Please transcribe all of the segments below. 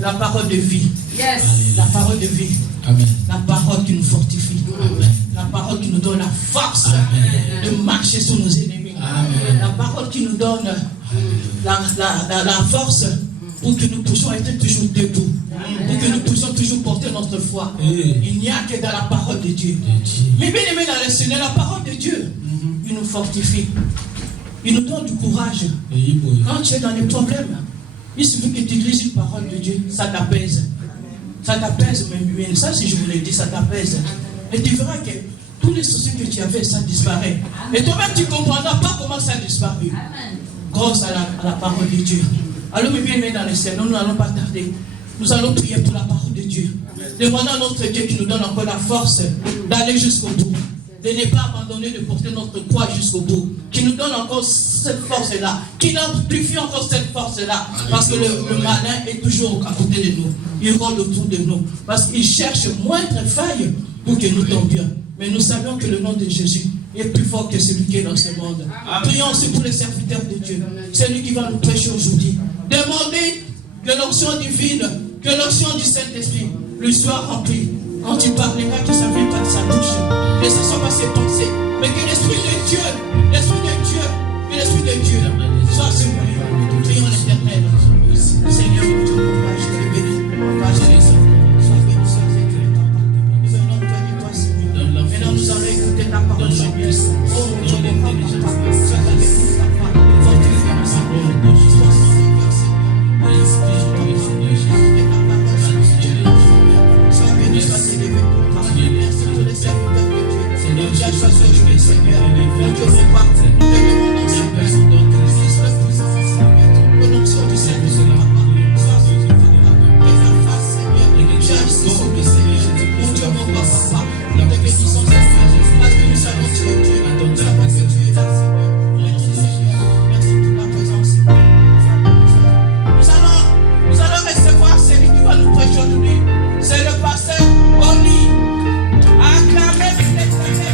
La parole de vie. Yes. La parole de vie. Amen. La parole qui nous fortifie. Amen. La parole qui nous donne la force de marcher sur nos ennemis. Amen. La parole qui nous donne la force pour que nous puissions être toujours debout. Pour que nous puissions toujours porter notre foi. Il n'y a que dans la parole de Dieu. Mais bien aimé dans le Seigneur, la parole de Dieu, il nous fortifie. Il nous donne du courage. Quand tu es dans les problèmes, il suffit que tu lises une parole de Dieu, ça t'apaise. Ça t'apaise, mais ça, si je vous l'ai dit, ça t'apaise. Et tu verras que tous les soucis que tu avais, ça disparaît. Et toi-même, tu ne comprendras pas comment ça a disparu. Grâce à la parole de Dieu. Alors, mes bien-aimés dans le Seigneur, nous n'allons pas tarder. Nous allons prier pour la parole de Dieu. Demandons à notre Dieu qui nous donne encore la force d'aller jusqu'au bout. De ne pas abandonner, de porter notre croix jusqu'au bout. Qui nous donne encore cette force-là. Qui amplifie encore cette force-là. Parce que le malin est toujours à côté de nous. Il rôde autour de nous. Parce qu'il cherche moindre faille pour que nous tombions. Mais nous savons que le nom de Jésus est plus fort que celui qui est dans ce monde. Prions aussi pour les serviteurs de Dieu. C'est lui qui va nous prêcher aujourd'hui. Demandez que l'onction divine, que l'onction du Saint-Esprit lui soit remplie. Quand il parlera, que ça ne vienne pas de sa bouche, que ce ne soit pas ses pensées, mais que l'Esprit de Dieu, que l'Esprit de Dieu soit sur lui. Prions l'Éternel. Seigneur, Dieu, je te bénis. Je les sois béni, sois éclairé, papa. Nous venons bénir toi, Seigneur. Maintenant, nous allons écouter ta parole, Seigneur. Oh, mon Dieu, mon papa, sois avec nous, papa. Fortifie nous, Seigneur. Sois sans Seigneur, Seigneur. L'Esprit de Dieu, et ta parole, Seigneur. Sois béni, sois élevé, papa. Merci pour les serviteurs de Dieu. Seigneur, tu as choisi aujourd'hui, Seigneur. Mon Dieu, mon papa, nous te demandons, Seigneur. Que l'onction du Saint-Esprit, papa, soit sur nous, papa. Que faire face, Seigneur. Tu as agissé sur nous, Seigneur. Mon Dieu, mon papa, nous te bénissons, Seigneur. Parce que nous savons que tu es Dieu. Nous savons que tu es là, Seigneur. Merci, Seigneur. Merci pour ta présence, Seigneur. Nous allons recevoir celui qui va nous prêcher aujourd'hui. C'est le pasteur Oli. Acclamez, acclamez.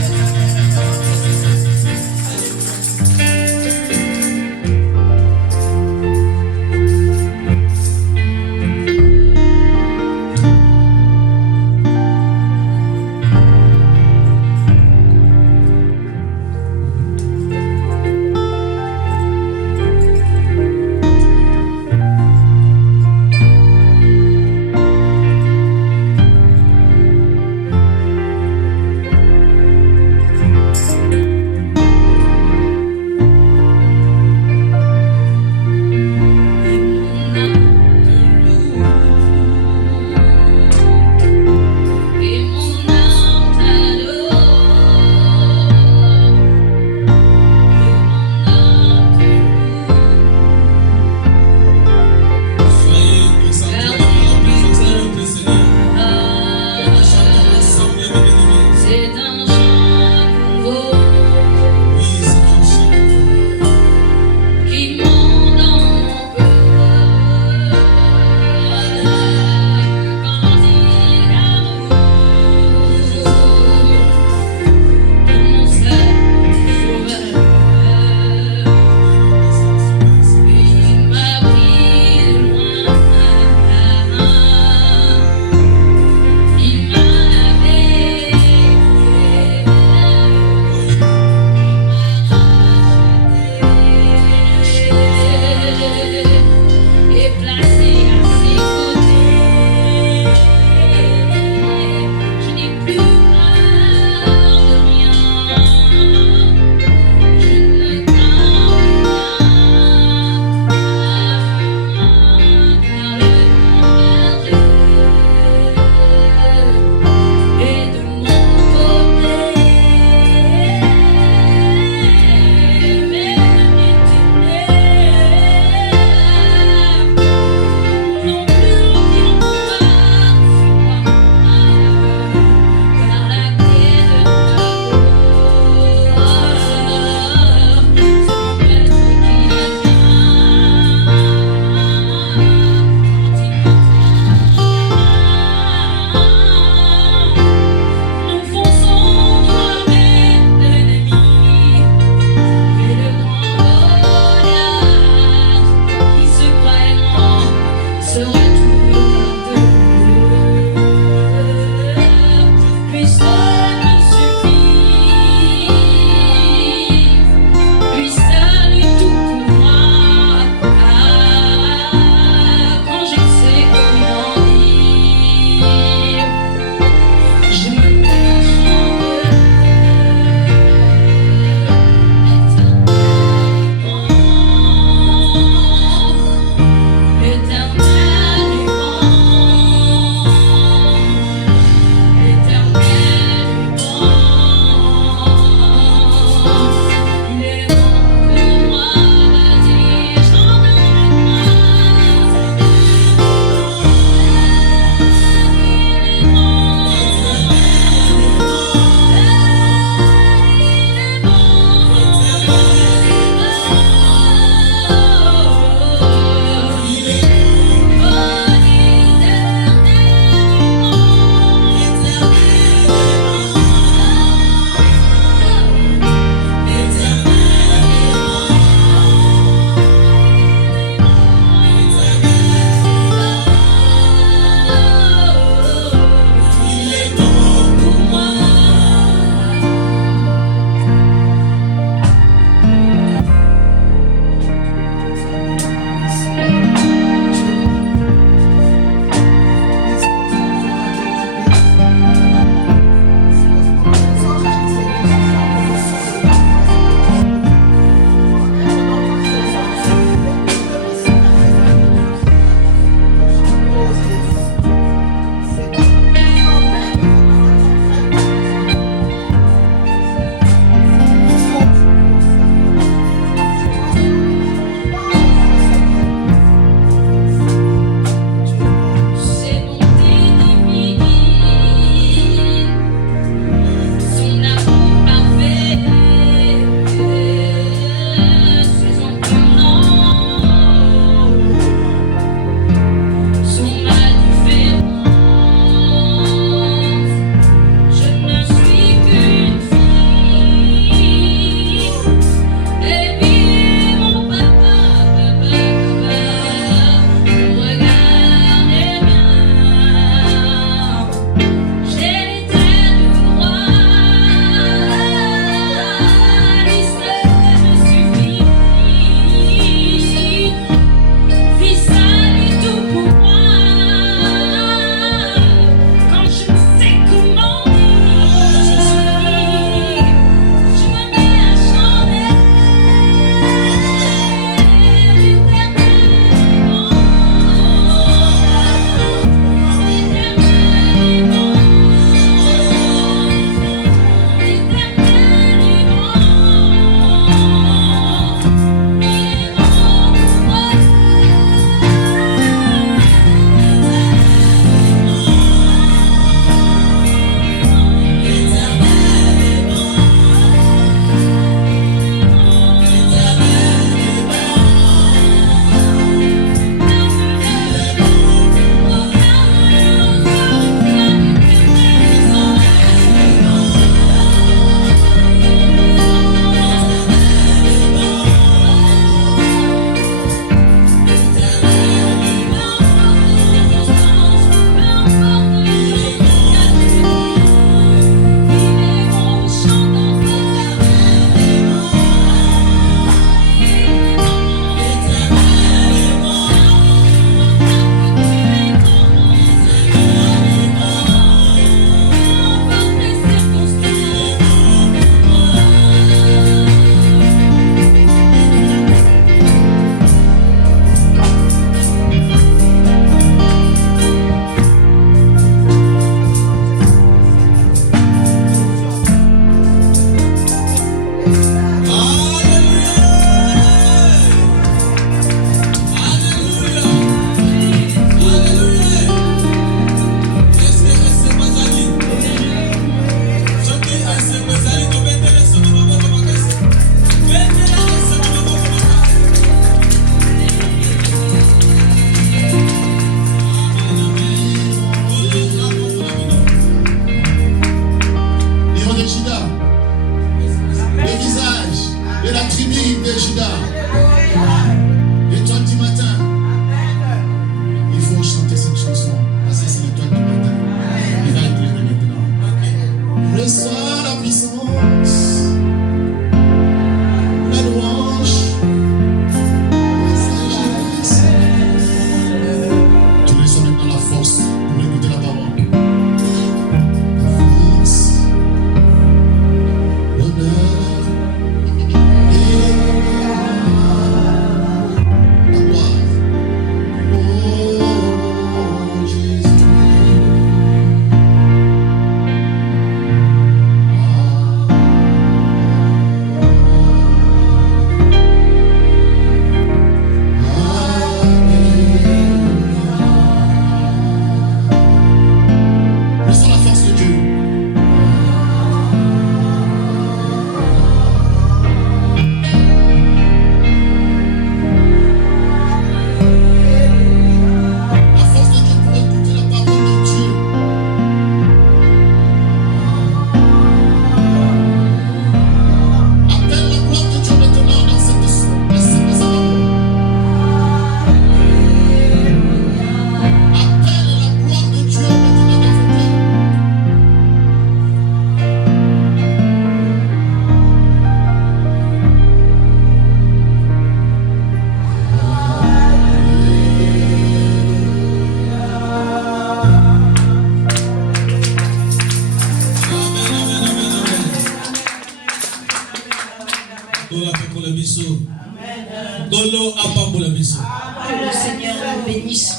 Que le Seigneur nous bénisse.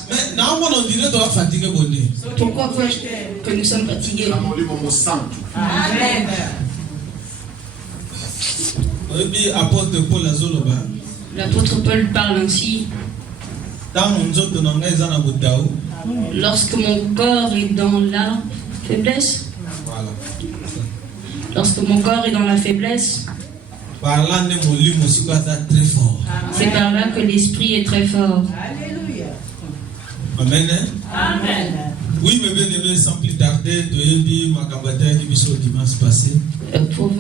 Pourquoi vois-je que nous sommes fatigués? Amen. L'apôtre Paul parle ainsi. Lorsque mon corps est dans la faiblesse, lorsque mon corps est dans la faiblesse, c'est par là que l'esprit est très fort. Alléluia. Amen. Amen. Oui, mes bien-aimés, sans plus tarder, dimanche passé. Pour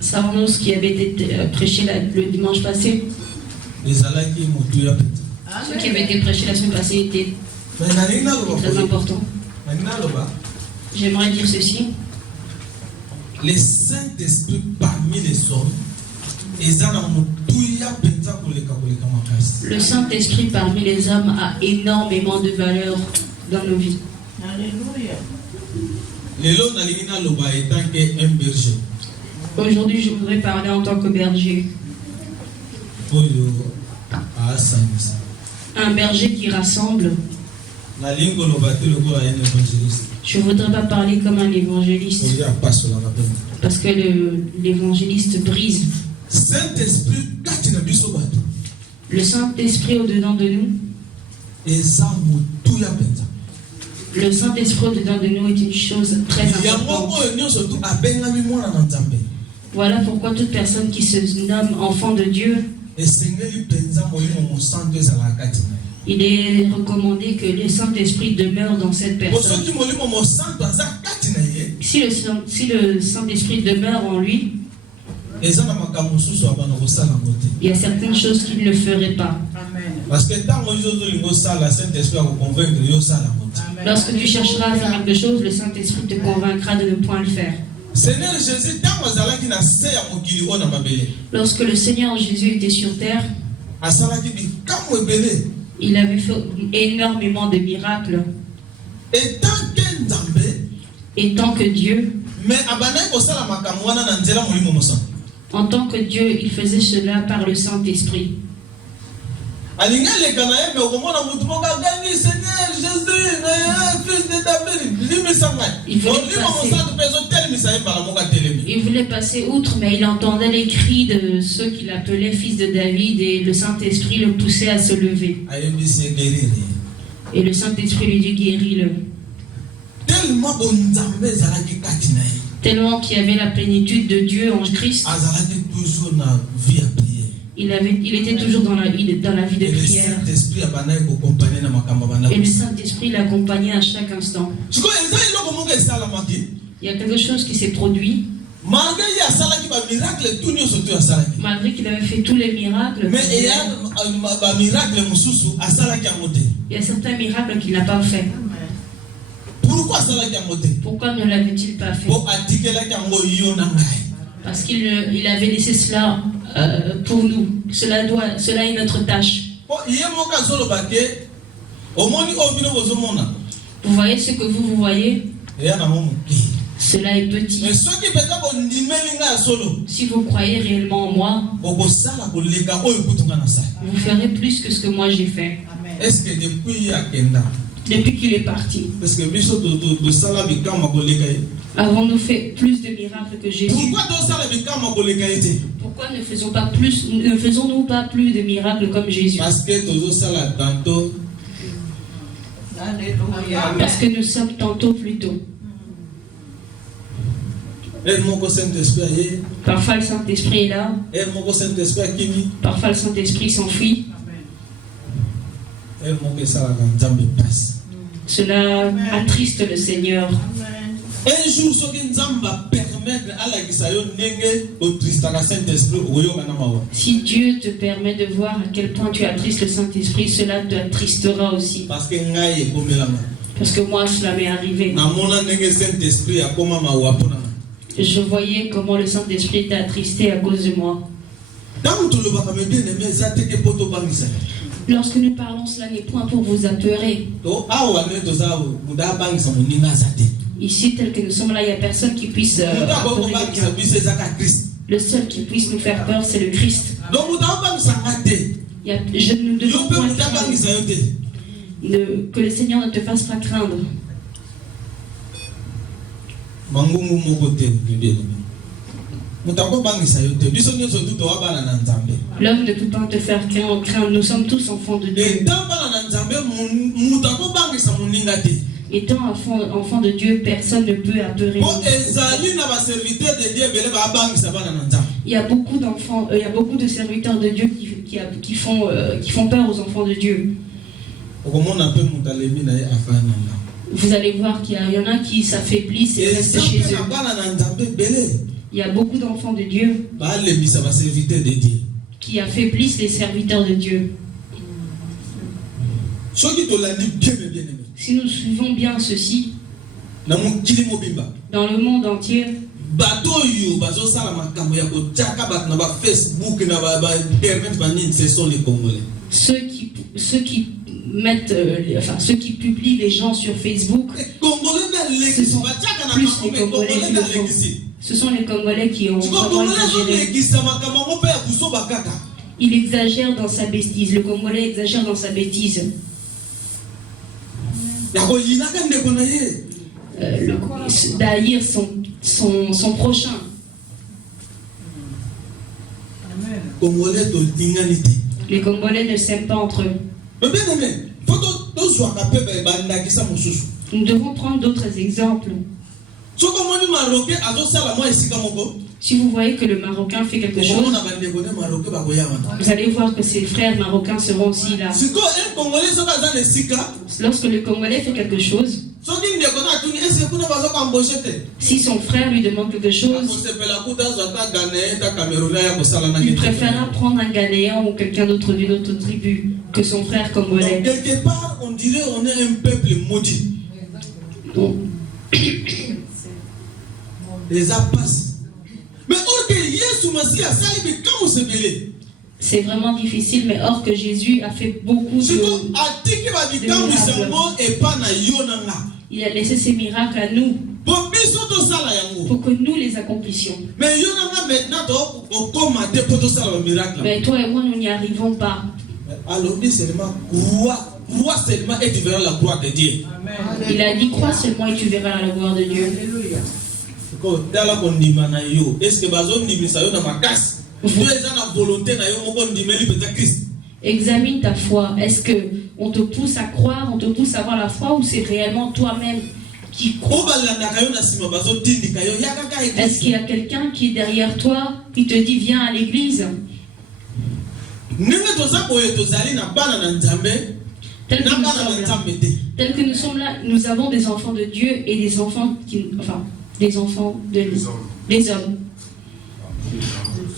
savons-nous ce qui avait été prêché le dimanche passé? Ce qui avait été prêché la semaine passée était très important. J'aimerais dire ceci. Le Saint-Esprit parmi les hommes, le Saint-Esprit parmi les hommes a énormément de valeur dans nos vies. Alléluia. Aujourd'hui, je voudrais parler en tant que berger. Un berger qui rassemble. Je ne voudrais pas parler comme un évangéliste. Parce que l'évangéliste brise. Le Saint-Esprit au-dedans de nous. Le Saint-Esprit au-dedans de nous est une chose très importante. Voilà pourquoi toute personne qui se nomme enfant de Dieu, il est recommandé que le Saint-Esprit demeure dans cette personne. Si le Saint-Esprit demeure en lui, il y a certaines choses qu'il ne ferait pas. Parce que lorsque tu chercheras à faire quelque chose, le Saint-Esprit te convaincra de ne point le faire. Lorsque le Seigneur Jésus était sur terre, il avait fait énormément de miracles. Et tant que Dieu, en tant que Dieu, il faisait cela par le Saint-Esprit. Il voulait passer outre, mais il entendait les cris de ceux qu'il appelait fils de David, et le Saint-Esprit le poussait à se lever. Et le Saint-Esprit lui dit: guéris-le. Tellement qu'il y avait la plénitude de Dieu en Christ. Il était toujours dans la vie de prière. Et le Saint-Esprit l'accompagnait à chaque instant. Il y a quelque chose qui s'est produit. Malgré qu'il avait fait tous les miracles, il y a certains miracles qu'il n'a pas fait. Pourquoi ne l'avait-il pas fait? Parce qu'il avait laissé cela pour nous. Cela est notre tâche. Vous voyez ce que vous voyez? Cela est petit. Si vous croyez réellement en moi, vous ferez plus que ce que moi j'ai fait. Est-ce que depuis qu'il est parti, avons-nous fait plus de miracles que Jésus? Pourquoi ne faisons-nous pas plus de miracles comme Jésus? Parce que nous sommes tantôt plus tôt. Parfois le Saint-Esprit est là. Parfois le Saint-Esprit s'enfuit. Cela attriste le Seigneur. Un jour, ce que nous va permettre à la si Dieu te permet de voir à quel point tu attristes le Saint-Esprit, cela te attristera aussi. Parce que moi, cela m'est arrivé. Je voyais comment le Saint-Esprit était attristé à cause de moi. Lorsque nous parlons, cela n'est point pour vous apeurer. Ici, tel que nous sommes là, il n'y a personne qui puisse apeurer quelqu'un. Le seul qui puisse nous faire peur, c'est le Christ. Donc, nous Nous devons pas craindre. Que le Seigneur ne te fasse pas craindre. L'homme ne peut pas te faire craindre. Nous sommes tous enfants de Dieu. Étant enfant de Dieu, personne ne peut apeurer. Il y a beaucoup d'enfants, il y a beaucoup de serviteurs de Dieu qui font peur aux enfants de Dieu. Vous allez voir qu'il y en a qui s'affaiblissent et restent chez eux. Il y a beaucoup d'enfants de Dieu qui affaiblissent les serviteurs de Dieu. Si nous suivons bien ceci, dans le monde entier, ceux qui mettent, ceux qui publient les gens sur Facebook, ce sont plus les Congolais qui le font. Ce sont les Congolais qui ont exagéré. Il exagère dans sa bêtise. Le Congolais exagère dans sa bêtise. D'haïr son prochain. Les Congolais ne s'aiment pas entre eux. Nous devons prendre d'autres exemples. Si vous voyez que le Marocain fait quelque chose, vous allez voir que ses frères marocains seront aussi là. Lorsque le Congolais fait quelque chose, si son frère lui demande quelque chose, il préférera prendre un Ghanéen ou quelqu'un d'autre d'une autre tribu que son frère congolais. Donc, quelque part, on dirait qu'on est un peuple maudit. Donc, les apasses. Mais or que Yesu Massia sali quand se belé. C'est vraiment difficile, mais or que Jésus a fait beaucoup de miracles. Il a laissé ses miracles à nous pour que nous les accomplissions. Mais toi et moi, nous n'y arrivons pas. Alors dis seulement crois seulement et tu verras la gloire de Dieu. Il a dit crois seulement et tu verras la gloire de Dieu. Est-ce que examine ta foi. Est-ce que on te pousse à croire, on te pousse à avoir la foi, ou c'est réellement toi-même qui crois? Est-ce qu'il y a quelqu'un qui est derrière toi qui te dit viens à l'église? Tel que nous sommes là, nous avons des enfants de Dieu et des enfants des hommes.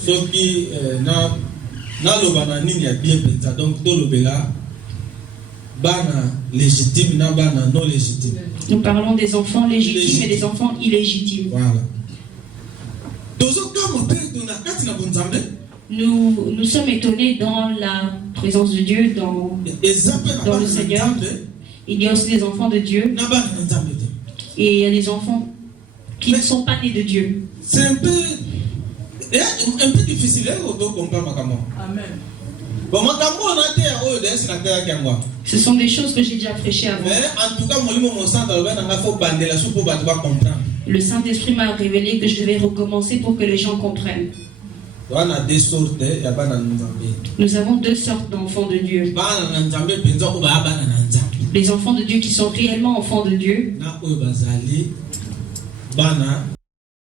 Ceux qui donc légitime, non légitime. Nous parlons des enfants légitimes et des enfants illégitimes. Voilà. Nous sommes étonnés dans la présence de Dieu, dans le Seigneur. Il y a aussi des enfants de Dieu. Et il y a des enfants qui ne sont pas nés de Dieu. C'est un peu difficile de comprendre. Amen. Ce sont des choses que j'ai déjà prêchées avant. En tout cas, le Saint-Esprit m'a révélé que je devais recommencer pour que les gens comprennent. Nous avons deux sortes d'enfants de Dieu. Les enfants de Dieu qui sont réellement enfants de Dieu.